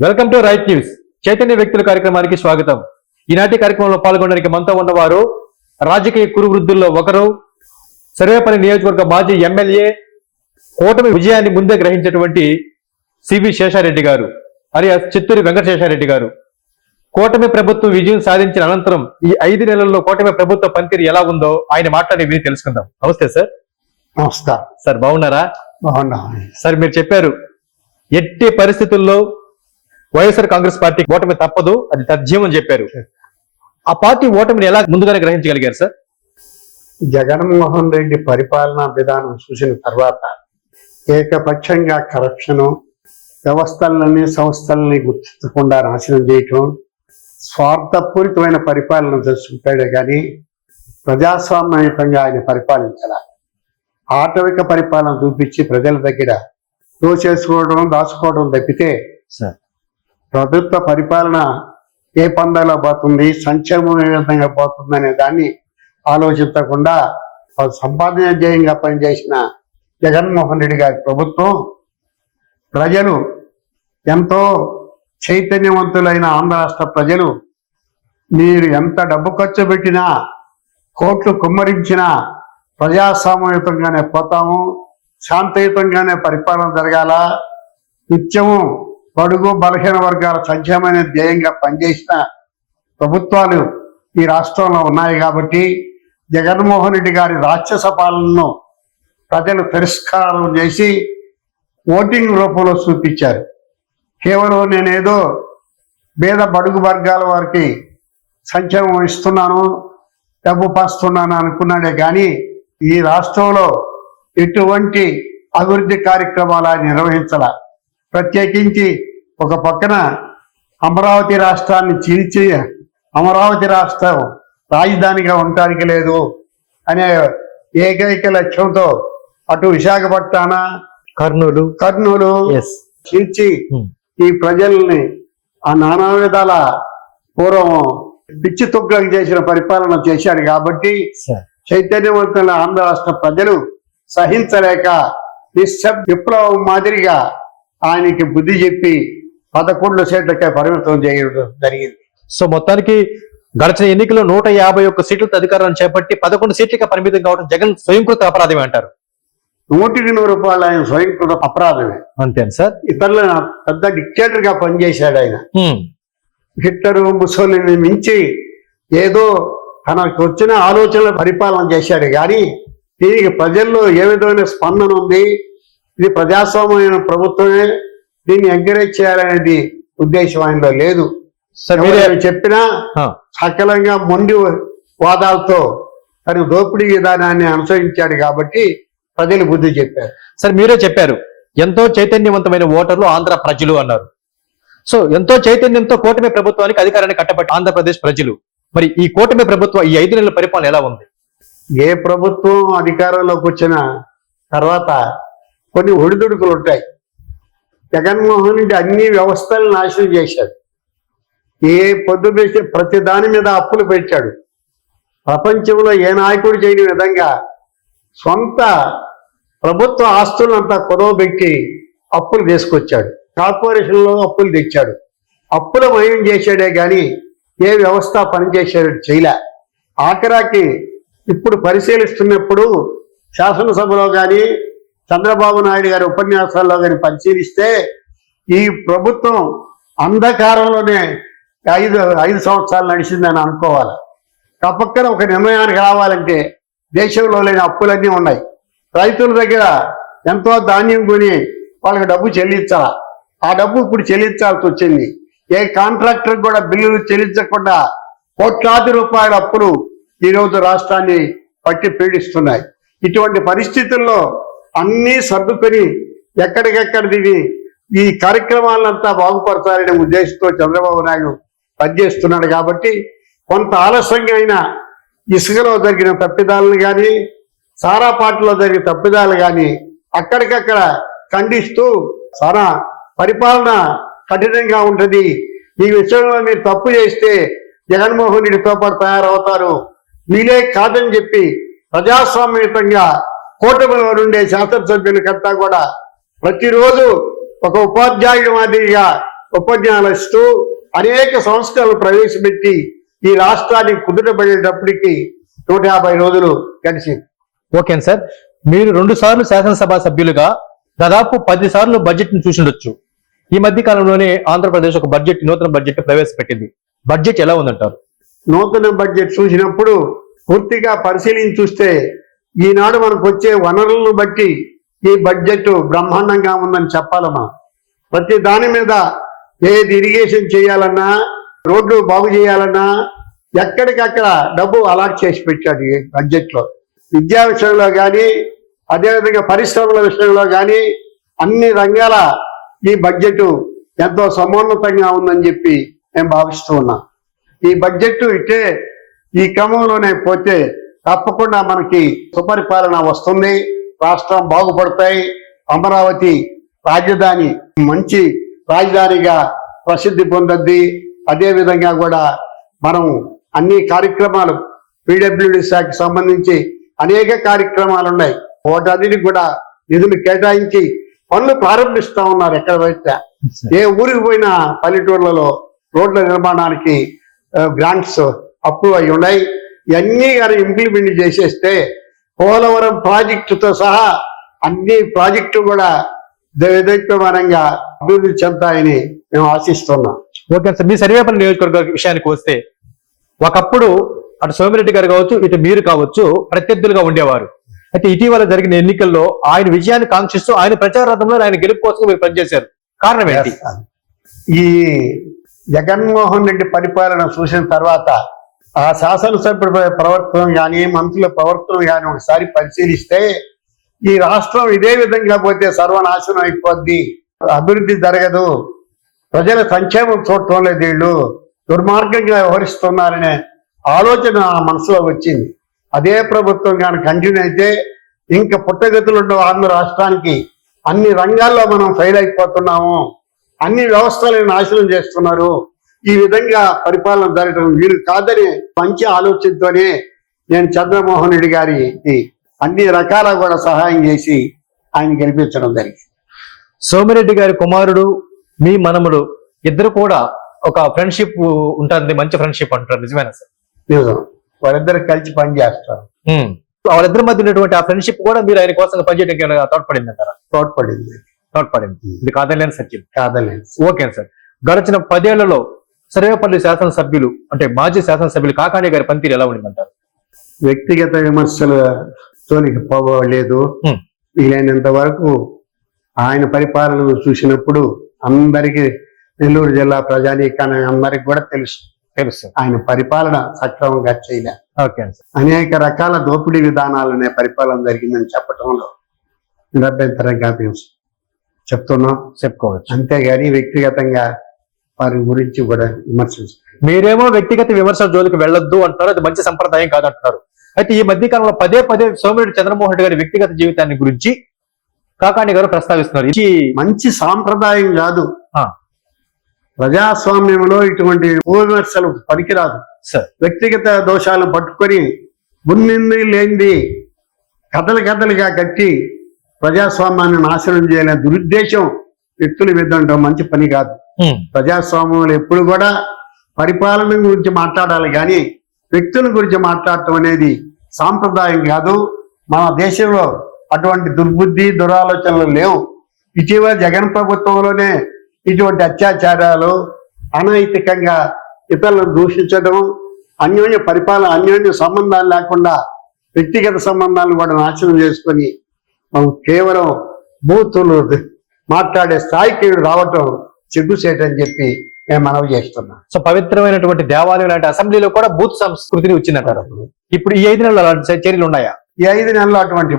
Welcome to right news. Chaitanya వ్యక్తుల కార్యక్రమానికి స్వాగతం. ఈనాటి కార్యక్రమంలో పాల్గొనడానికి మనతో ఉన్నవారు రాజకీయ కురు వృద్ధుల్లో ఒకరు సర్వేపల్లి నియోజకవర్గ మాజీ ఎమ్మెల్యే కూటమి విజయాన్ని ముందే గ్రహించినటువంటి సివి శేషారెడ్డి గారు alias చిత్తూరి వెంకట శేషారెడ్డి గారు. కూటమి ప్రభుత్వం విజయం సాధించిన అనంతరం ఈ ఐదు నెలల్లో కూటమి ప్రభుత్వ పనితీరు ఎలా ఉందో ఆయన మాట్లాడి విని తెలుసుకుందాం. నమస్తే సార్. నమస్కారం. సార్ బాగున్నారా? బాగున్నాం. సార్ మీరు చెప్పారు ఎట్టి పరిస్థితుల్లో వైఎస్ఆర్ కాంగ్రెస్ పార్టీ ఓటమి తప్పదు అది తథ్యం అని చెప్పారు. ఆ పార్టీ ఓటమిని ఎలా ముందుగానే గ్రహించగలిగారు సార్? జగన్మోహన్ రెడ్డి పరిపాలనా విధానం చూసిన తర్వాత ఏకపక్షంగా కరప్షను వ్యవస్థలని సంస్థలని గుర్తించకుండా నాశనం చేయటం స్వార్థపూరితమైన పరిపాలన చేసుకుంటాడే కానీ ప్రజాస్వామ్యయుతంగా ఆయన పరిపాలించాల? ఆటవిక పరిపాలన చూపించి ప్రజల దగ్గర దోచేసుకోవడం దాచుకోవడం తప్పితే సార్. ప్రభుత్వ పరిపాలన ఏ పందాలో పోతుంది సంక్షేమం ఏ విధంగా పోతుంది అనే దాన్ని ఆలోచించకుండా సంపాదన ధ్యేయంగా పనిచేసిన జగన్మోహన్ రెడ్డి గారి ప్రభుత్వం ప్రజలు ఎంతో చైతన్యవంతులైన ఆంధ్ర రాష్ట్ర ప్రజలు మీరు ఎంత డబ్బు ఖర్చు పెట్టినా కోట్లు కుమ్మరించినా ప్రజాస్వామ్యయుతంగానే పోతాము శాంతియుతంగానే పరిపాలన జరగాల నిత్యము బడుగు బలహీన వర్గాల సంక్షేమైన ధ్యేయంగా పనిచేసిన ప్రభుత్వాలు ఈ రాష్ట్రంలో ఉన్నాయి కాబట్టి జగన్మోహన్ రెడ్డి గారి రాక్షస పాలనను ప్రజలు తిరస్కారం చేసి ఓటింగ్ రూపంలో చూపించారు. కేవలం నేనేదో పేద బడుగు వర్గాల వారికి సంక్షేమం ఇస్తున్నాను డబ్బు పాస్తున్నాను అనుకున్నాడే కానీ ఈ రాష్ట్రంలో ఎటువంటి అభివృద్ధి కార్యక్రమాలు నిర్వహించాల. ప్రత్యేకించి ఒక పక్కన అమరావతి రాష్ట్రాన్ని చీల్చి అమరావతి రాష్ట్రం రాజధానిగా ఉండటానికి లేదు అనే ఏకైక లక్ష్యంతో అటు విశాఖపట్నాన కర్నూలు. కర్నూలు చీల్చి ఈ ప్రజల్ని ఆ నానా విధాల పూర్వం పిచ్చి తొక్కులకు చేసిన పరిపాలన చేశాడు కాబట్టి చైతన్యవంతుల ఆంధ్ర రాష్ట్ర ప్రజలు సహించలేక నిశ్శబ్ విప్లవం మాదిరిగా ఆయనకి బుద్ధి చెప్పి పదకొండు సీట్లకే పరిమితం చేయడం జరిగింది. సో మొత్తానికి గడిచిన ఎన్నికల్లో నూట యాభై ఒక్క సీట్లతో అధికారాన్ని చేపట్టి పదకొండు సీట్లకి పరిమితం కావడం జగన్ స్వయంకృత అపరాధమే అంటారు. నూటికి నూరు రూపాయలు ఆయన స్వయంకృత అపరాధమే. అంతేనా సార్. ఇతరుల పెద్ద డిక్టేటర్గా పనిచేశాడు ఆయన. హిట్లరు ముసలిని మించి ఏదో తనకు వచ్చిన ఆలోచనల పరిపాలన చేశాడు. కానీ దీనికి ప్రజల్లో ఏ విధమైన స్పందన ఉంది? ఇది ప్రజాస్వామ్యమైన ప్రభుత్వమే. దీన్ని ఎంకరేజ్ చేయాలనేది ఉద్దేశం ఆయనలో లేదు. చెప్పినా సకలంగా మొండి వాదాలతో తన దోపిడీ విధానాన్ని అనుసరించాడు కాబట్టి ప్రజలు బుద్ధి చెప్పారు. సార్ మీరే చెప్పారు ఎంతో చైతన్యవంతమైన ఓటర్లు ఆంధ్ర ప్రజలు అన్నారు. సో ఎంతో చైతన్యంతో కూటమి ప్రభుత్వానికి అధికారాన్ని కట్టబట్టి ఆంధ్రప్రదేశ్ ప్రజలు. మరి ఈ కూటమి ప్రభుత్వం ఈ ఐదు నెలల పరిపాలన ఎలా ఉంది? ఏ ప్రభుత్వం అధికారంలోకి వచ్చిన తర్వాత కొన్ని ఒడిదుడుకులు ఉంటాయి జగన్మోహన్ రెడ్డి అన్ని వ్యవస్థలు నాశనం చేశాడు. ఏ పొద్దు ప్రతి దాని మీద అప్పులు పెట్టాడు. ప్రపంచంలో ఏ నాయకుడు చేయని విధంగా సొంత ప్రభుత్వ ఆస్తులంతా కుదవబెట్టి అప్పులు తీసుకొచ్చాడు. కార్పొరేషన్లో అప్పులు తెచ్చాడు. అప్పుల మయం చేశాడే కానీ ఏ వ్యవస్థ పనిచేసాడు చేయలే. ఆఖరాకి ఇప్పుడు పరిశీలిస్తున్నప్పుడు శాసనసభలో కానీ చంద్రబాబు నాయుడు గారి ఉపన్యాసాల్లో కానీ పరిశీలిస్తే ఈ ప్రభుత్వం అంధకారంలోనే ఐదు ఐదు సంవత్సరాలు నడిచిందని అనుకోవాలి. తప్పక్కన ఒక నిర్ణయానికి రావాలంటే దేశంలో లేని అప్పులన్నీ ఉన్నాయి. రైతుల దగ్గర ఎంతో ధాన్యం కొని వాళ్ళకి డబ్బు చెల్లించాల? ఆ డబ్బు ఇప్పుడు చెల్లించాల్సి వచ్చింది. ఏ కాంట్రాక్టర్ కూడా బిల్లులు చెల్లించకుండా కోట్లాది రూపాయల అప్పులు ఈరోజు రాష్ట్రాన్ని పట్టి పీడిస్తున్నాయి. ఇటువంటి పరిస్థితుల్లో అన్నీ సర్దుకొని ఎక్కడికెక్కడిది ఈ కార్యక్రమాలంతా బాగుపరచాలనే ఉద్దేశంతో చంద్రబాబు నాయుడు పనిచేస్తున్నాడు కాబట్టి కొంత ఆలస్యంగా అయినా ఇసుకలో జరిగిన తప్పిదాలను కానీ సారాపాటులో జరిగిన తప్పిదాలు కానీ అక్కడికక్కడ ఖండిస్తూ చాలా పరిపాలన కఠినంగా ఉంటుంది. ఈ విషయంలో మీరు తప్పు చేస్తే జగన్మోహన్ రెడ్డితో పాటు తయారవుతారు. వీలే కాదని చెప్పి ప్రజాస్వామ్యతంగా కూటమిలో నుండే శాసనసభ్యులకంతా కూడా ప్రతిరోజు ఒక ఉపాధ్యాయుడి మాదిరిగా ఉపన్యాసాలు ఇస్తూ అనేక సంస్కరణలు ప్రవేశపెట్టి ఈ రాష్ట్రాన్ని కుదుటపడేటప్పటికి నూట యాభై రోజులు గడిచింది. Okay sir. మీరు రెండు సార్లు శాసనసభ సభ్యులుగా దాదాపు పది సార్లు బడ్జెట్ను చూసిండొచ్చు. ఈ మధ్య కాలంలోనే ఆంధ్రప్రదేశ్ ఒక బడ్జెట్ నూతన బడ్జెట్ ప్రవేశపెట్టింది. బడ్జెట్ ఎలా ఉందంటారు? నూతన బడ్జెట్ చూసినప్పుడు పూర్తిగా పరిశీలించి చూస్తే ఈనాడు మనకు వచ్చే వనరులను బట్టి ఈ బడ్జెట్ బ్రహ్మాండంగా ఉందని చెప్పాలమ్మా. ప్రతి దాని మీద ఏది ఇరిగేషన్ చేయాలన్నా రోడ్లు బాగు చేయాలన్నా ఎక్కడికక్కడ డబ్బు అలాట్ చేసి పెట్టాడు ఈ బడ్జెట్లో. విద్యా విషయంలో కానీ అదేవిధంగా పరిశ్రమల విషయంలో కానీ అన్ని రంగాల ఈ బడ్జెట్ ఎంతో సమున్నతంగా ఉందని చెప్పి నేను భావిస్తూ ఉన్నా. ఈ బడ్జెట్ ఇట్టే ఈ క్రమంలోనే పోతే తప్పకుండా మనకి సుపరిపాలన వస్తుంది. రాష్ట్రం బాగుపడతాయి. అమరావతి రాజధాని మంచి రాజధానిగా ప్రసిద్ధి పొందద్ది. అదేవిధంగా కూడా మనం అన్ని కార్యక్రమాలు పీడబ్ల్యూడి శాఖకి సంబంధించి అనేక కార్యక్రమాలు ఉన్నాయి. వాటన్నిటికి కూడా నిధులు కేటాయించి పనులు ప్రారంభిస్తా ఉన్నారు ఎక్కడ పడితే ఏ ఊరికి పోయినా పల్లెటూర్లలో రోడ్ల నిర్మాణానికి గ్రాంట్స్ అప్రూవ్ అయి ఉన్నాయి. ఇవన్నీ కానీ ఇంప్లిమెంట్ చేసేస్తే పోలవరం ప్రాజెక్టుతో సహా అన్ని ప్రాజెక్టు కూడా దేదైక్యమానంగా అభివృద్ధి చెందుతాయని మేము ఆశిస్తున్నాం. ఓకే సార్ మీ సర్వేపల్లి నియోజకవర్గ విషయానికి వస్తే ఒకప్పుడు అటు సోమిరెడ్డి గారు కావచ్చు ఇటు మీరు కావచ్చు ప్రత్యర్థులుగా ఉండేవారు. అయితే ఇటీవల జరిగిన ఎన్నికల్లో ఆయన విజయాన్ని కాంక్షిస్తూ ఆయన ప్రచార రథంలో ఆయన గెలుపు కోసం మీరు పనిచేశారు. కారణం ఏంటి? ఈ జగన్మోహన్ రెడ్డి పరిపాలన చూసిన తర్వాత ఆ శాసనసభ్యుల ప్రవర్తన కానీ మంత్రుల ప్రవర్తన కానీ ఒకసారి పరిశీలిస్తే ఈ రాష్ట్రం ఇదే విధంగా పోతే సర్వనాశనం అయిపోద్ది. అభివృద్ధి జరగదు. ప్రజల సంక్షేమం చూడటం లేదు వీళ్ళు. దుర్మార్గంగా వ్యవహరిస్తున్నారనే ఆలోచన మనసులో వచ్చింది. అదే ప్రభుత్వం కానీ కంటిన్యూ అయితే ఇంకా పుట్టగతులు ఉండవు ఆంధ్ర రాష్ట్రానికి అన్ని రంగాల్లో మనం ఫెయిల్ అయిపోతున్నాము. అన్ని వ్యవస్థలను నాశనం చేస్తున్నారు. ఈ విధంగా పరిపాలన జరగడం వీలు కాదని మంచి ఆలోచనతోనే నేను చంద్రమోహన్ రెడ్డి గారికి అన్ని రకాల కూడా సహాయం చేసి ఆయన గెలిపించడం జరిగింది. సోమిరెడ్డి గారి కుమారుడు మీ మనముడు ఇద్దరు కూడా ఒక ఫ్రెండ్షిప్ ఉంటుంది మంచి ఫ్రెండ్షిప్ అంటారు నిజమేనా సార్? నిజం. వాళ్ళిద్దరు కలిసి పనిచేస్తారు. వాళ్ళిద్దరి మధ్య ఉన్నటువంటి ఆ ఫ్రెండ్షిప్ కూడా మీరు ఆయన కోసం పనిచేయడానికి ఏమైనా తోడ్పడింది అంటారా? తోడ్పడింది. తోడ్పడింది. ఇది కాదలేని సత్యం కాదని ఓకే సార్. గడిచిన పదేళ్ళలో సర్వేపల్లి శాసనసభ్యులు అంటే మాజీ శాసనసభ్యులు కాకాణి గారి పనితీరు ఎలా ఉండిందంటారు? వ్యక్తిగత విమర్శలు పోలేదు Hmm. వీలైనంత వరకు ఆయన పరిపాలన చూసినప్పుడు అందరికీ నెల్లూరు జిల్లా ప్రజానీకాన్ని అందరికి కూడా తెలుసు. తెలుసు. ఆయన పరిపాలన సక్రమంగా చేయలే. ఓకే సార్ అనేక రకాల దోపిడీ విధానాలనే పరిపాలన జరిగిందని చెప్పటంలో నిరభ్యంతరంగా మేము చెప్తున్నాం. చెప్పుకోవచ్చు. అంతేగాని వ్యక్తిగతంగా వారి గురించి కూడా మీరేమో వ్యక్తిగత విమర్శల జోలికి వెళ్ళొద్దు అంటున్నారు అది మంచి సంప్రదాయం కాదంటున్నారు. అయితే ఈ మధ్య కాలంలో పదే పదే సోమిరెడ్డి చంద్రమోహన్ రెడ్డి గారి వ్యక్తిగత జీవితాన్ని గురించి కాకాణి గారు ప్రస్తావిస్తున్నారు. ఈ మంచి సాంప్రదాయం కాదు. ప్రజాస్వామ్యంలో ఇటువంటి విమర్శలు పనికిరాదు. సార్. వ్యక్తిగత దోషాలను పట్టుకొని ఉన్నింది లేనిది కథలు కథలుగా కట్టి ప్రజాస్వామ్యాన్ని నాశనం చేయాలనే దురుద్దేశం వ్యక్తులు విద్దంటాం మంచి పని కాదు. ప్రజాస్వామ్యంలో ఎప్పుడు కూడా పరిపాలన గురించి మాట్లాడాలి కానీ వ్యక్తుల గురించి మాట్లాడటం అనేది సాంప్రదాయం కాదు. మన దేశంలో అటువంటి దుర్బుద్ధి దురాలోచనలు లేవు. ఇటీవల జగన్ ప్రభుత్వంలోనే ఇటువంటి అత్యాచారాలు అనైతికంగా ఇతరులను దూషించడం అన్యోన్య పరిపాలన అన్యోన్య సంబంధాలు లేకుండా వ్యక్తిగత సంబంధాలను కూడా నాశనం చేసుకొని మనం కేవలం బూతులు మాట్లాడే స్థాయికి రావటం సిగ్గుసేటని చెప్పి నేను మనవి చేస్తున్నా. సో పవిత్రమైనటువంటి దేవాలయం లాంటి అసెంబ్లీలో కూడా బూత్ సంస్కృతిని వచ్చిందంటారు. ఇప్పుడు ఈ ఐదు నెలలు అలాంటి చర్యలు ఉన్నాయా? ఈ ఐదు నెలలు అటువంటి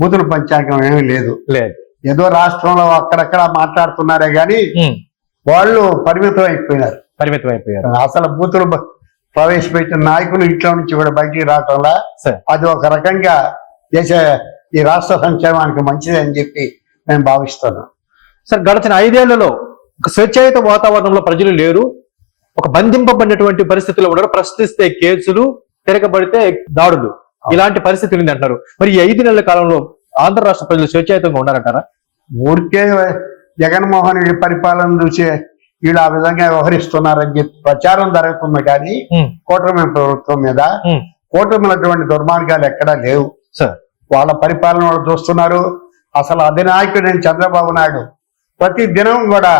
బూతుల పంచాంగం ఏమీ లేదు. లేదు. ఏదో రాష్ట్రంలో అక్కడక్కడ మాట్లాడుతున్నారే ఉమ్. వాళ్ళు పరిమితం అయిపోయినారు పరిమితం అయిపోయారు అసలు బూతులు ప్రవేశపెట్టిన నాయకులు ఇంట్లో నుంచి కూడా బయటికి రావటంలా అది ఒక రకంగా దేశ ఈ రాష్ట్ర సంక్షేమానికి మంచిది అని చెప్పి మేము భావిస్తున్నాం సార్ గడిచిన ఐదేళ్ళలో ఒక స్వేచ్ఛాయుత వాతావరణంలో ప్రజలు లేరు. ఒక బంధింపబడినటువంటి పరిస్థితుల్లో ఉన్నారు. ప్రశ్నిస్తే కేసులు తిరగబడితే దాడులు. ఇలాంటి పరిస్థితి ఉంది అంటున్నారు. మరి ఈ ఐదు నెలల కాలంలో ఆంధ్ర రాష్ట్ర ప్రజలు స్వేచ్ఛాయుతంగా ఉన్నారంటారా? ఊరికే జగన్మోహన్ రెడ్డి పరిపాలన చూసి వీళ్ళు ఆ విధంగా వ్యవహరిస్తున్నారని చెప్పి ప్రచారం జరుగుతుంది కానీ కూటమి ప్రభుత్వం మీద ఉమ్, కూటమిలో అటువంటి దుర్మార్గాలు ఎక్కడా లేవు. సార్. వాళ్ళ పరిపాలన వాళ్ళు చూస్తున్నారు. అసలు అధినాయకుడైన చంద్రబాబు నాయుడు ప్రతి దినం కూడా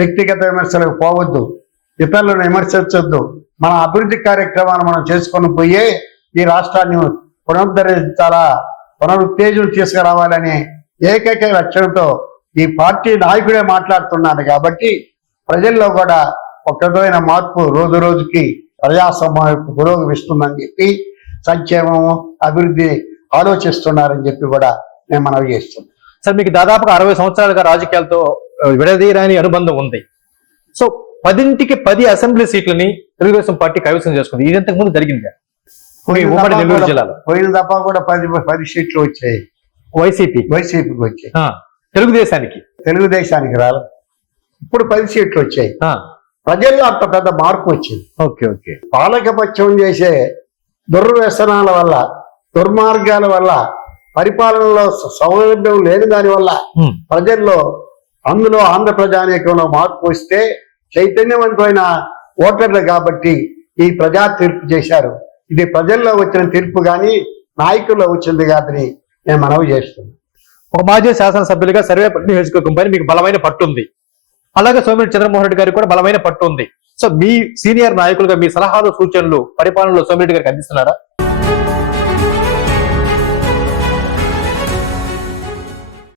వ్యక్తిగత విమర్శలకు పోవద్దు. ఇతరులను విమర్శించొద్దు. మన అభివృద్ధి కార్యక్రమాలు మనం చేసుకొని పోయే ఈ రాష్ట్రాన్ని పునరుద్ధరించాలా పునరుత్తేజం తీసుకురావాలని ఏకైక లక్ష్యంతో ఈ పార్టీ నాయకుడే మాట్లాడుతున్నాడు కాబట్టి ప్రజల్లో కూడా ఒక విధమైన మార్పు రోజు రోజుకి ప్రజాస్వామ్యం పురోగమిస్తుందని చెప్పి సంక్షేమము అభివృద్ధి ఆలోచిస్తున్నారని చెప్పి కూడా మేము మనవి చేస్తున్నాం సార్ మీకు దాదాపుగా అరవై సంవత్సరాలుగా రాజకీయాలతో విడదీయరాని అనుబంధం ఉంది. సో పదింటికి పది అసెంబ్లీ సీట్లని తెలుగుదేశం పార్టీ కైవసం చేసుకుంది. ఇది ఇంతకు ముందు జరిగింది. ఉమ్మడి నెల్లూరు జిల్లాలో. పోయిన తప్ప కూడా పది పది సీట్లు వచ్చాయి. వైసీపీ. వైసీపీకి వచ్చాయి. తెలుగుదేశానికి. తెలుగుదేశానికి రాలి. ఇప్పుడు పది సీట్లు వచ్చాయి. ప్రజల్లో అంత పెద్ద మార్పు వచ్చింది. Okay okay. పాలకపక్షం చేసే దుర్వ్యసనాల వల్ల దుర్మార్గాల వల్ల పరిపాలనలో సౌలభ్యం లేని దాని వల్ల ప్రజల్లో అందులో ఆంధ్ర ప్రజానీకంలో మార్పు వస్తే చైతన్యవంతమైన ఓటర్లు కాబట్టి ఈ ప్రజా తీర్పు చేశారు. ఇది ప్రజల్లో వచ్చిన తీర్పు కానీ నాయకుల్లో వచ్చింది కాదని నేను మనవి చేస్తున్నాను. ఒక మాజీ శాసనసభ్యులుగా సర్వేపల్లి నియోజకవర్గం పైన మీకు బలమైన పట్టు ఉంది. అలాగే సోమిరెడ్డి చంద్రమోహన్ రెడ్డి గారికి కూడా బలమైన పట్టు ఉంది. సో మీ సీనియర్ నాయకులుగా మీ సలహాలు సూచనలు పరిపాలనలో సోమిరెడ్డి గారికి అందిస్తున్నారా?